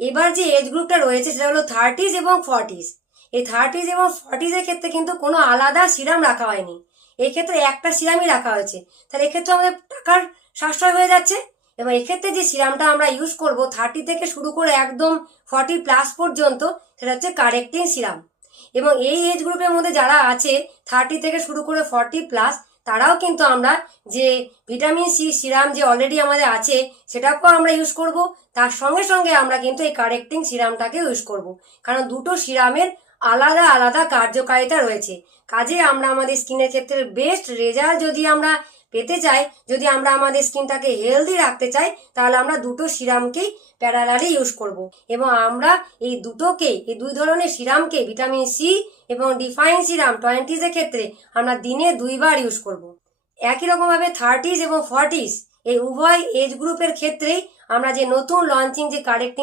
এবার যে এজ গ্রুপটা রয়েছে সেটা হলো 30s এবং 40s। এই 30s এবং 40s এর ক্ষেত্রে কিন্তু কোনো আলাদা সিরাম রাখা হয়নি, এই ক্ষেত্রে একটা সিরামই রাখা হয়েছে। তাহলে এক্ষেত্রে আমাদের টাকার সাশ্রয় হয়ে যাচ্ছে। এবং এক্ষেত্রে যে সিরামটা আমরা ইউজ করব 30 থেকে শুরু করে একদম 40+ পর্যন্ত, সেটা হচ্ছে কারেক্টিং সিরাম। এবং এই এজ গ্রুপের মধ্যে যারা আছে 30 থেকে শুরু করে 40+, তারাও কিন্তু আমরা যে ভিটামিন সি সিরাম যে অলরেডি আমাদের আছে সেটাকেও আমরা ইউজ করব, তার সঙ্গে সঙ্গে আমরা কিন্তু এই কারেক্টিং সিরামটাকে ইউজ করব। কারণ দুটো সিরামের আলাদা আলাদা কার্যকারিতা রয়েছে। কাজে আমরা আমাদের স্কিনের ক্ষেত্রে বেস্ট রেজাল্ট যদি আমরা পেতে চাই, যদি আমরা আমাদের স্কিনটাকে হেলদি রাখতে চাই, তাহলে আমরা দুটো সিরামকেই প্যারালালি ইউজ করব। এবং আমরা এই দুই ধরনের সিরামকে, ভিটামিন সি এবং ডিফাইন সিরাম 20s এর ক্ষেত্রে আমরা দিনে 2বার ইউজ করব। একই রকমভাবে 30s এবং 40s এই উভয় এজ গ্রুপের ক্ষেত্রেই আমরা যে নতুন লঞ্চিং যে কারেক্টিং